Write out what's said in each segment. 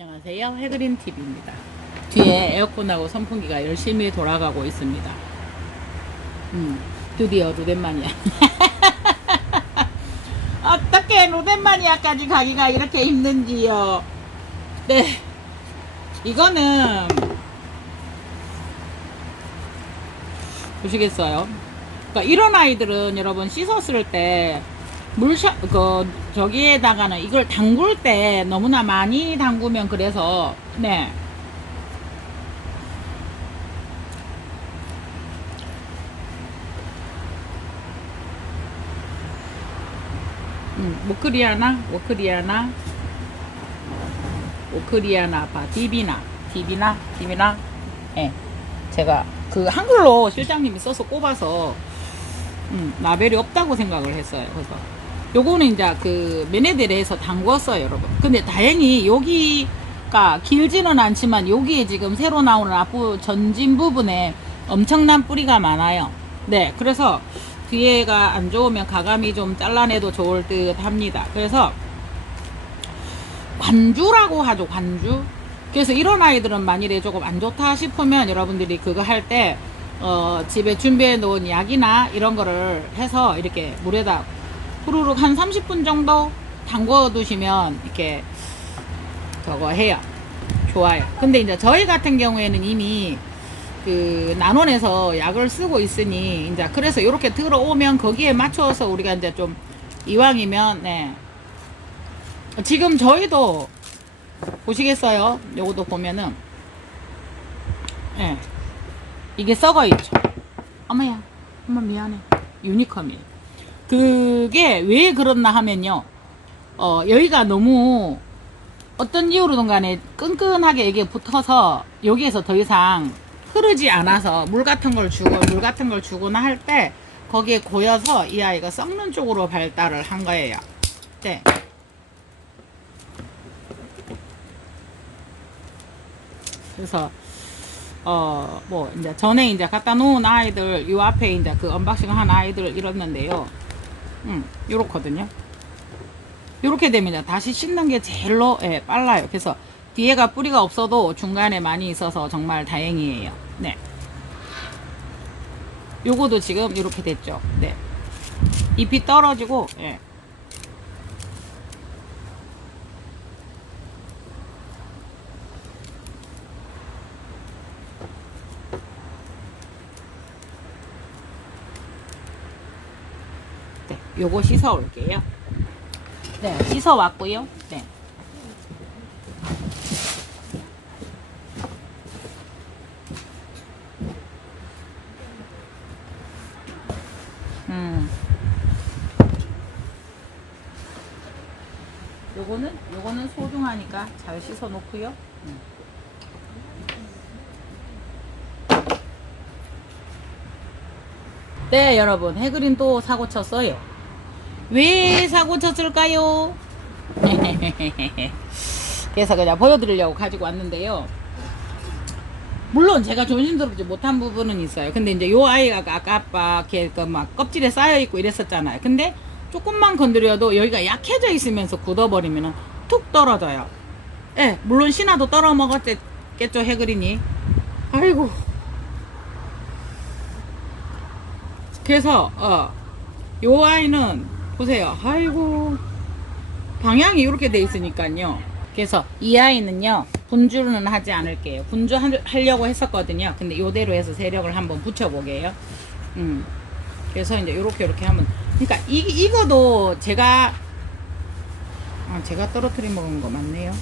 안녕하세요. 해그린TV입니다. 뒤에 에어컨하고 선풍기가 열심히 돌아가고 있습니다. 드디어 루덴마니아. 어떻게 루덴마니아까지 가기가 이렇게 힘든지요. 네. 이거는 보시겠어요? 그러니까 이런 아이들은 여러분 씻었을 때 저기에다가는 이걸 담글 때 너무나 많이 담그면 그래서, 네. 오크리아나, 디비나. 예. 제가 그 한글로 실장님이 써서 꼽아서, 라벨이 없다고 생각을 했어요. 그래서 요거는 이제 그 메네델에서 담궜어요, 여러분. 근데 다행히 여기가 길지는 않지만 여기에 지금 새로 나오는 앞부 전진 부분에 엄청난 뿌리가 많아요. 네, 그래서 뒤에가 안 좋으면 가감이 좀 잘라내도 좋을 듯 합니다. 그래서 관주라고 하죠, 관주. 그래서 이런 아이들은 만일에 조금 안 좋다 싶으면 여러분들이 그거 할 때 집에 준비해 놓은 약이나 이런 거를 해서 이렇게 물에다 후루룩 한 30분 정도 담궈 두시면 이렇게 저거 해요. 좋아요. 근데 이제 저희 같은 경우에는 이미 그 난원에서 약을 쓰고 있으니 이제 그래서 이렇게 들어오면 거기에 맞춰서 우리가 이제 좀 이왕이면, 네. 지금 저희도 보시겠어요? 요것도 보면은, 예. 이게 썩어 있죠. 어머야, 엄마 미안해. 유니컴이에요. 그게 왜 그렇나 하면요. 여기가 너무 어떤 이유로든 간에 끈끈하게 이게 붙어서 여기에서 더 이상 흐르지 않아서 물 같은 걸 주거나 할 때 거기에 고여서 이 아이가 썩는 쪽으로 발달을 한 거예요. 네. 그래서 뭐 이제 전에 이제 갖다 놓은 아이들 요 앞에 이제 그 언박싱 한 아이들 이랬는데요. 요렇거든요. 요렇게 되면 이제 다시 씻는 게 제일로, 예, 빨라요. 그래서 뒤에가 뿌리가 없어도 중간에 많이 있어서 정말 다행이에요. 네. 요거도 지금 이렇게 됐죠. 네. 잎이 떨어지고, 예. 네. 요거 씻어 올게요. 네. 씻어 왔고요. 네. 요거는 소중하니까 잘 씻어 놓고요. 네, 여러분, 해그린 또 사고 쳤어요. 왜 사고 쳤을까요? 그래서 그냥 보여드리려고 가지고 왔는데요. 물론 제가 조심스럽지 못한 부분은 있어요. 근데 이제 요 아이가 아까 막 껍질에 쌓여 있고 이랬었잖아요. 근데 조금만 건드려도 여기가 약해져 있으면서 굳어버리면 툭 떨어져요. 예, 물론 신화도 떨어 먹었겠죠, 해그린이. 아이고. 그래서 요 아이는 보세요. 아이고, 방향이 이렇게 돼 있으니까요. 그래서 이 아이는요, 분주는 하지 않을게요. 분주 하려고 했었거든요. 근데 요대로 해서 세력을 한번 붙여보게요. 그래서 이제 요렇게 하면, 그러니까 이거도 제가 떨어뜨려 먹은 거 맞네요.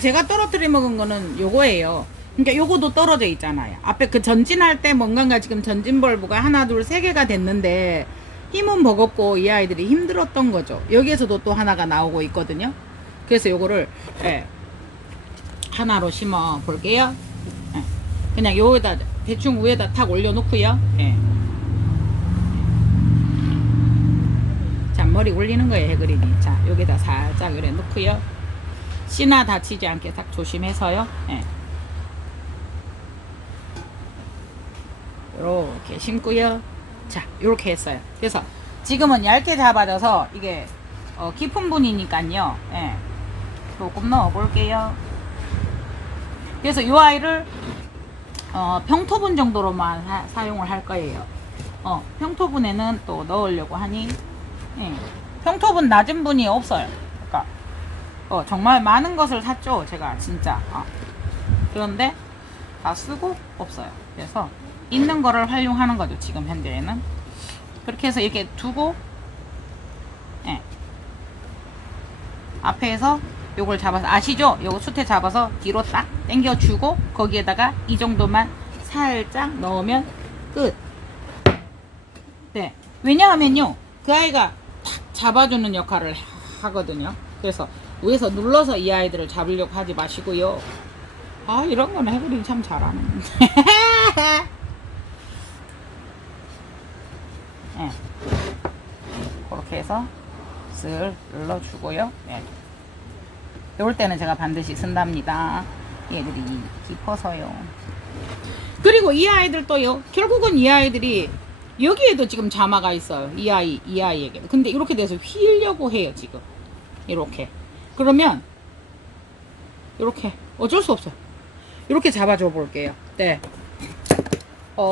제가 떨어뜨려 먹은 거는 요거예요. 그러니까 요거도 떨어져 있잖아요. 앞에 그 전진할 때 뭔가가 지금 전진 벌브가 하나, 둘, 세 개가 됐는데 힘은 버겁고 이 아이들이 힘들었던 거죠. 여기에서도 또 하나가 나오고 있거든요. 그래서 요거를, 예, 하나로 심어 볼게요. 예, 그냥 요에다 대충 위에다 탁 올려놓고요. 예. 자, 머리 올리는 거예요, 해그린이. 자, 여기다 살짝 이래 놓고요. 씨나 다치지 않게 딱 조심해서요. 예. 요렇게 심고요. 자, 요렇게 했어요. 그래서 지금은 얇게 잡아져서 이게 깊은 분이니까요. 예. 조금 넣어 볼게요. 그래서 이 아이를 평토분 정도로만 사용을 할 거예요. 평토분에는 또 넣으려고 하니, 예. 평토분 낮은 분이 없어요. 그러니까 정말 많은 것을 샀죠, 제가 진짜. 그런데 다 쓰고 없어요. 그래서 있는 거를 활용하는 거죠, 지금 현재에는. 그렇게 해서 이렇게 두고, 예. 앞에서 요걸 잡아서, 아시죠? 요거 수태 잡아서 뒤로 딱 당겨주고 거기에다가 이 정도만 살짝 넣으면 끝. 네. 왜냐하면요, 그 아이가 탁 잡아주는 역할을 하거든요. 그래서 위에서 눌러서 이 아이들을 잡으려고 하지 마시고요. 이런 거는 해그린이 참 잘하는. 네. 그렇게 해서 쓱 눌러주고요. 네. 이럴 때는 제가 반드시 쓴답니다. 얘들이 깊어서요. 그리고 이 아이들도요, 결국은 이 아이들이 여기에도 지금 자마가 있어요. 이 아이에게도. 근데 이렇게 돼서 휘려고 해요, 지금. 이렇게. 그러면, 이렇게. 어쩔 수 없어. 이렇게 잡아줘 볼게요. 네.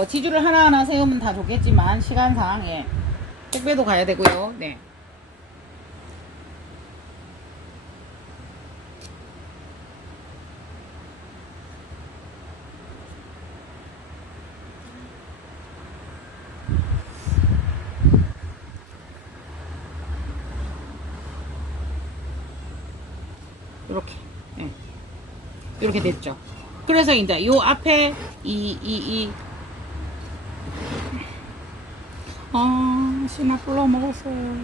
지주를 하나하나 세우면 다 좋겠지만, 시간상, 예. 택배도 가야 되고요. 네. 이렇게, 예. 이렇게 됐죠. 그래서 이제 요 앞에 신나 불러 먹었어요.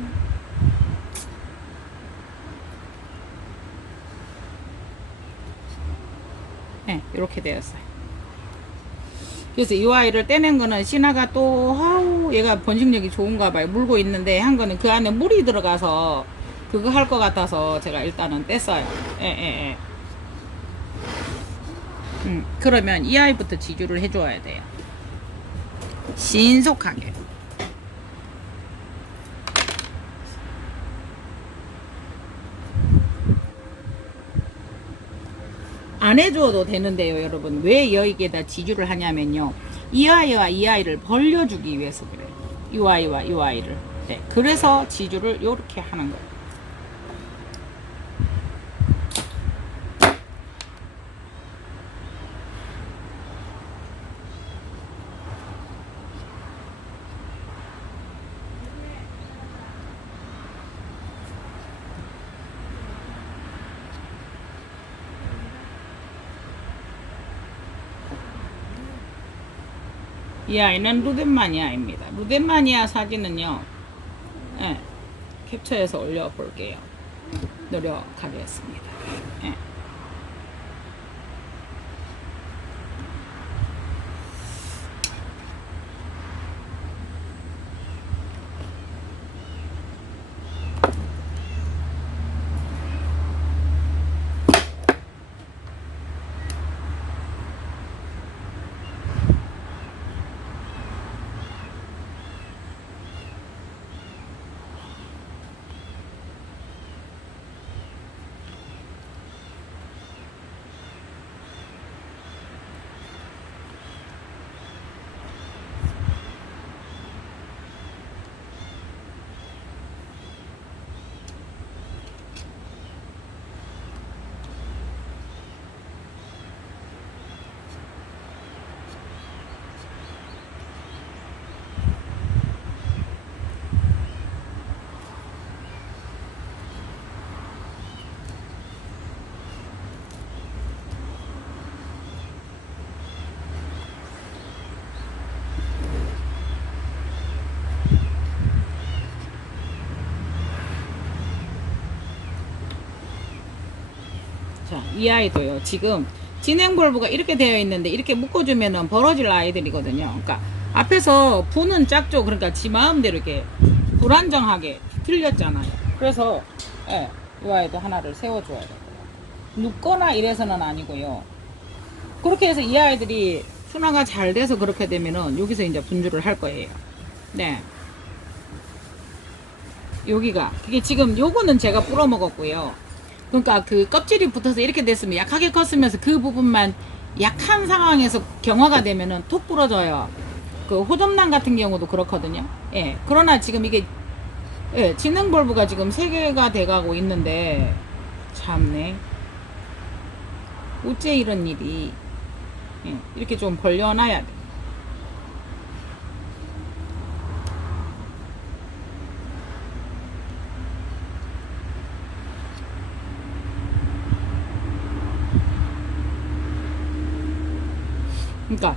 네, 이렇게 되었어요. 그래서 이 아이를 떼낸 거는 신하가 또 얘가 번식력이 좋은가 봐요. 물고 있는데 한 거는 그 안에 물이 들어가서 그거 할 것 같아서 제가 일단은 뗐어요. 예. 그러면 이 아이부터 지주를 해줘야 돼요. 신속하게. 안 해줘도 되는데요, 여러분. 왜 여기에다 지주를 하냐면요, 이 아이와 이 아이를 벌려주기 위해서 그래요. 이 아이와 이 아이를. 네, 그래서 지주를 이렇게 하는 거예요. 이 아이는 루덴마니아입니다. 루덴마니아 사진은요, 예, 캡처해서 올려볼게요. 노력하겠습니다. 예. 자, 이 아이도요, 지금 진행볼브가 이렇게 되어 있는데 이렇게 묶어주면은 벌어질 아이들이거든요. 그러니까 앞에서 부는 작죠. 그러니까 지 마음대로 이렇게 불안정하게 틀렸잖아요. 그래서 예, 이 아이도 하나를 세워줘야 돼요. 눕거나 이래서는 아니고요. 그렇게 해서 이 아이들이 순화가 잘 돼서 그렇게 되면은 여기서 이제 분주를 할 거예요. 네. 여기가 그게 지금 요거는 제가 불어 먹었고요. 그러니까 그 껍질이 붙어서 이렇게 됐으면 약하게 컸으면서 그 부분만 약한 상황에서 경화가 되면은 톡 부러져요. 그 호접란 같은 경우도 그렇거든요. 예. 그러나 지금 이게 예, 지능 볼브가 지금 3개가 돼가고 있는데 참네. 어째 이런 일이. 예, 이렇게 좀 벌려놔야 돼. 그러니까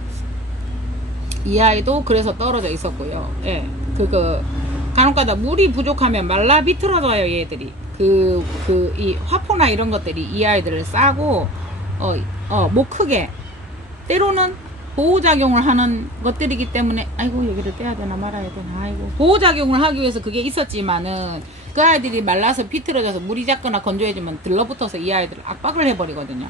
이 아이도 그래서 떨어져 있었고요. 예, 간혹가다 물이 부족하면 말라 비틀어져요, 얘들이. 이 화포나 이런 것들이 이 아이들을 싸고, 못 크게, 때로는 보호작용을 하는 것들이기 때문에, 아이고, 여기를 떼야 되나 말아야 되나, 아이고. 보호작용을 하기 위해서 그게 있었지만은, 그 아이들이 말라서 비틀어져서 물이 작거나 건조해지면 들러붙어서 이 아이들을 압박을 해버리거든요.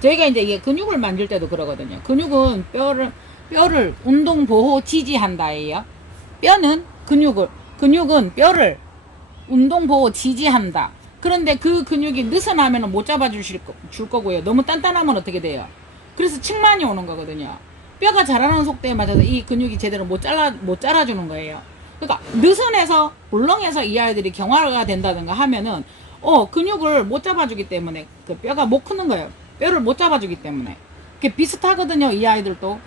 저희가 이제 이게 근육을 만질 때도 그러거든요. 근육은 뼈를 운동 보호 지지한다예요. 근육은 뼈를 운동 보호 지지한다. 그런데 그 근육이 느슨하면 못 잡아줄 거고요. 너무 단단하면 어떻게 돼요? 그래서 측만이 오는 거거든요. 뼈가 자라는 속도에 맞아서 이 근육이 제대로 못 자라주는 거예요. 그러니까 느슨해서 물렁해서 이 아이들이 경화가 된다든가 하면은 근육을 못 잡아주기 때문에 그 뼈가 못 크는 거예요. 뼈를 못 잡아주기 때문에. 그게 비슷하거든요, 이 아이들도.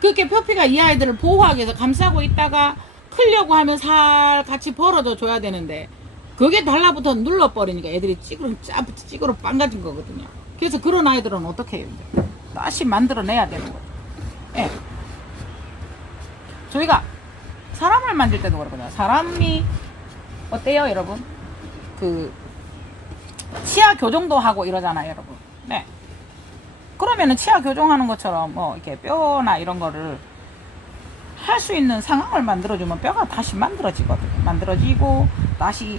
그렇게 표피가 이 아이들을 보호하기 위해서 감싸고 있다가 크려고 하면 살 같이 벌어져 줘야 되는데, 그게 달라붙어 눌러버리니까 애들이 찌그러 빵가진 거거든요. 그래서 그런 아이들은 어떻게 해요? 이제? 다시 만들어내야 되는 거예요. 예. 저희가 사람을 만질 때도 그러거든요. 사람이 어때요, 여러분? 치아 교정도 하고 이러잖아요, 여러분. 네. 그러면은 치아 교정하는 것처럼 이렇게 뼈나 이런 거를 할 수 있는 상황을 만들어주면 뼈가 다시 만들어지거든요. 만들어지고 다시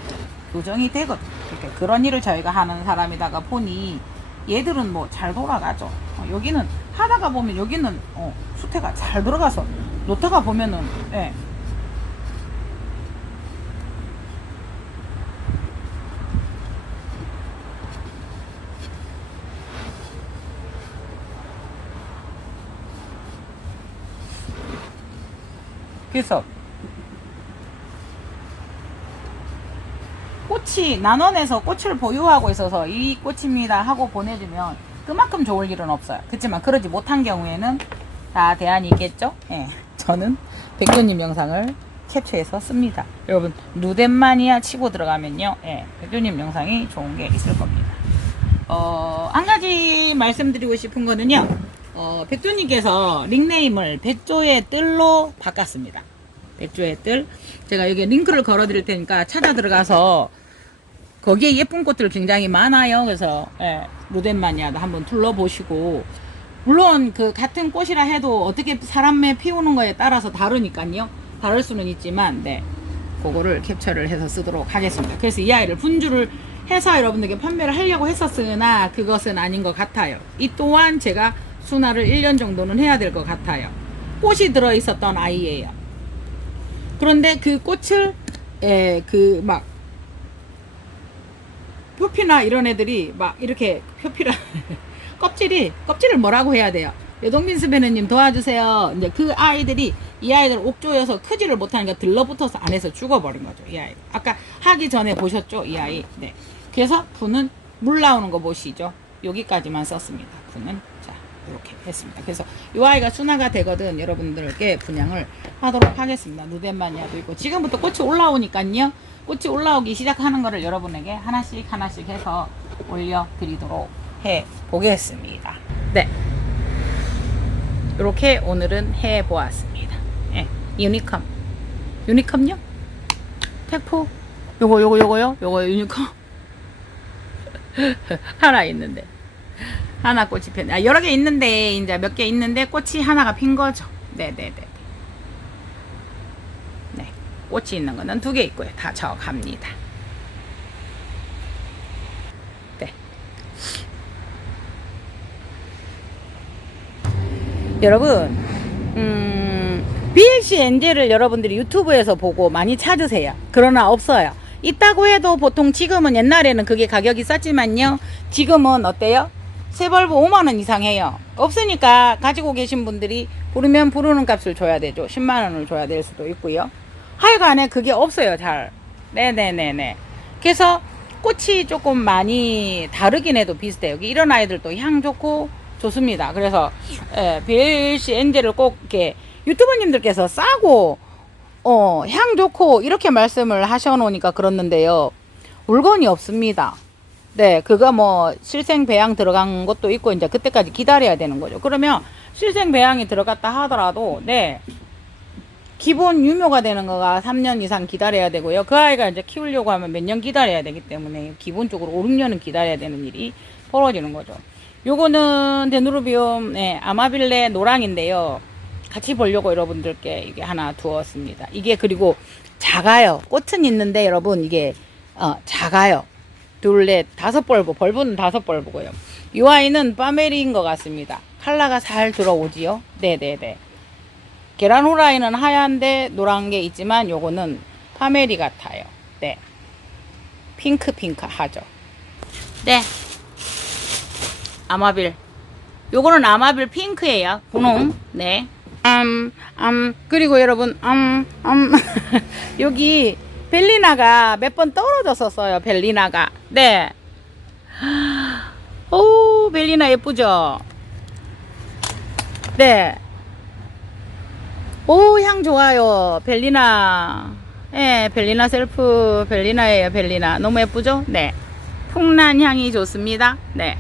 교정이 되거든요. 이렇게 그런 일을 저희가 하는 사람이다가 보니 얘들은 뭐 잘 돌아가죠. 여기는 하다가 보면 여기는 수태가 잘 들어가서 놓다가 보면은 예. 그래서 꽃이 난원에서 꽃을 보유하고 있어서 이 꽃입니다 하고 보내주면 그만큼 좋을 일은 없어요. 그렇지만 그러지 못한 경우에는 다 대안이 있겠죠. 예, 저는 백조님 영상을 캡처해서 씁니다. 여러분 누덴마니아 치고 들어가면요, 예, 백조님 영상이 좋은 게 있을 겁니다. 한 가지 말씀드리고 싶은 거는요, 백조님께서 닉네임을 백조의 뜰로 바꿨습니다. 백조의 뜰. 제가 여기 링크를 걸어 드릴 테니까 찾아 들어가서 거기에 예쁜 꽃들 굉장히 많아요. 그래서 예, 루덴마니아도 한번 둘러보시고, 물론 그 같은 꽃이라 해도 어떻게 사람에 피우는 거에 따라서 다르니까요. 다를 수는 있지만 네, 그거를 캡처를 해서 쓰도록 하겠습니다. 그래서 이 아이를 분주를 해서 여러분들께 판매를 하려고 했었으나 그것은 아닌 것 같아요. 이 또한 제가 순화를 1년 정도는 해야 될 것 같아요. 꽃이 들어있었던 아이예요. 그런데 그 꽃을 막 표피나 이런 애들이 막 이렇게 표피라 껍질을 뭐라고 해야 돼요? 여동민 스베느님 도와주세요. 이제 그 아이들이 이 아이들 옥조여서 크지를 못하니까 들러붙어서 안에서 죽어버린 거죠. 이 아이. 아까 하기 전에 보셨죠? 이 아이. 네. 그래서 분은 물 나오는 거 보시죠? 여기까지만 썼습니다. 분은 자 이렇게 했습니다. 그래서 이 아이가 순화가 되거든 여러분들께 분양을 하도록 하겠습니다. 누덴마니아도 있고 지금부터 꽃이 올라오니까요. 꽃이 올라오기 시작하는 거를 여러분에게 하나씩 해서 올려드리도록 해 보겠습니다. 네. 이렇게 오늘은 해 보았습니다. 예. 유니컴요? 택포? 요거요? 요거 유니컴? 하나 있는데. 하나 꽃이 폈네. 여러 개 있는데, 이제 몇 개 있는데, 꽃이 하나가 핀 거죠. 네네네. 네. 꽃이 있는 거는 2개 있고요. 다 적합니다. 네. 여러분, BLC 엔젤을 여러분들이 유튜브에서 보고 많이 찾으세요. 그러나 없어요. 있다고 해도 보통 지금은 옛날에는 그게 가격이 쌌지만요. 지금은 어때요? 세 벌브 5만원 이상 해요. 없으니까 가지고 계신 분들이 부르면 부르는 값을 줘야 되죠. 10만원을 줘야 될 수도 있고요. 하여간에 그게 없어요, 잘. 네네네네. 그래서 꽃이 조금 많이 다르긴 해도 비슷해요. 이런 아이들도 향 좋고 좋습니다. 그래서 BLC 엔젤을 꼭 이렇게 유튜버님들께서 싸고 향 좋고 이렇게 말씀을 하셔 놓으니까 그렇는데요. 물건이 없습니다. 네, 그거 뭐 실생 배양 들어간 것도 있고 이제 그때까지 기다려야 되는 거죠. 그러면 실생 배양이 들어갔다 하더라도 네, 기본 유묘가 되는 거가 3년 이상 기다려야 되고요. 그 아이가 이제 키우려고 하면 몇 년 기다려야 되기 때문에 기본적으로 5, 6년은 기다려야 되는 일이 벌어지는 거죠. 요거는 데누르비움 아마빌레 노랑인데요. 같이 보려고 여러분들께 이게 하나 두었습니다. 이게 그리고 작아요. 꽃은 있는데 여러분 이게 작아요. 둘, 넷, 다섯 벌브. 벌브는 다섯 벌브고요. 이 아이는 파메리인 것 같습니다. 컬러가 잘 들어오지요. 네네네. 계란 후라이는 하얀데 노란 게 있지만 요거는 파메리 같아요. 네. 핑크 하죠. 네. 아마빌. 요거는 아마빌 핑크예요. 분홍. 네. 그리고 여러분, 여기 벨리나가 몇 번 떨어졌었어요. 벨리나가. 네. 오, 벨리나 예쁘죠? 네. 오, 향 좋아요. 벨리나. 예, 벨리나 셀프 벨리나예요. 벨리나. 너무 예쁘죠? 네. 풍란 향이 좋습니다. 네.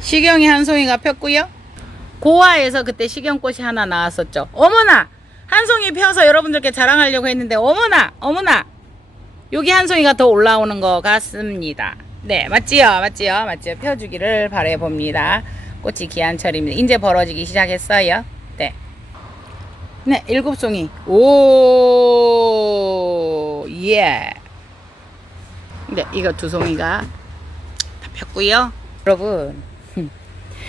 식용이 한 송이가 폈고요. 고아에서 그때 식용꽃이 하나 나왔었죠. 어머나! 한 송이 펴서 여러분들께 자랑하려고 했는데 어머나! 어머나! 여기 한 송이가 더 올라오는 것 같습니다. 네, 맞지요? 맞지요? 맞지요? 펴주기를 바라봅니다. 꽃이 기한철입니다. 이제 벌어지기 시작했어요. 네. 네, 7송이. 오, 예. 네, 이거 2송이가 다 폈고요. 여러분,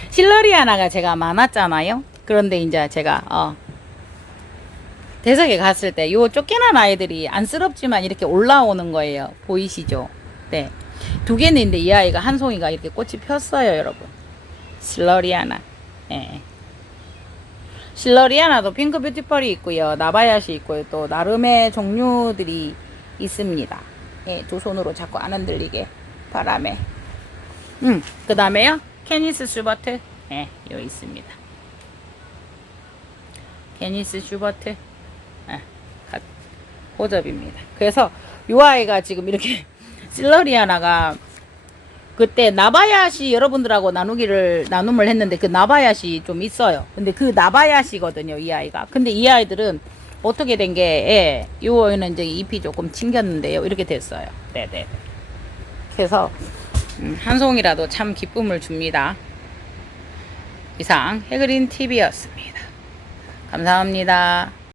실러리아나가 제가 많았잖아요. 그런데 이제 제가 대석에 갔을 때 요 쫓겨난 아이들이 안쓰럽지만 이렇게 올라오는 거예요. 보이시죠? 네. 2개는 있는데 이 아이가 한 송이가 이렇게 꽃이 폈어요, 여러분. 실러리아나. 예. 실러리아나도 핑크 뷰티펄이 있고요. 나바야시 있고요. 또 나름의 종류들이 있습니다. 예, 2손으로 자꾸 안 흔들리게 바람에. 그 다음에요. 케니스 슈버트. 예, 여기 있습니다. 케니스 슈버트. 예, 호접입니다. 그래서 이 아이가 지금 이렇게 실러리아나가 그때 나바야시 여러분들하고 나눔을 했는데 그 나바야시 좀 있어요. 근데 그 나바야시거든요, 이 아이가. 근데 이 아이들은 어떻게 된 게, 이 아이는 이제 잎이 조금 튕겼는데요. 이렇게 됐어요. 네네. 그래서, 한 송이라도 참 기쁨을 줍니다. 이상, 해그린 TV였습니다. 감사합니다.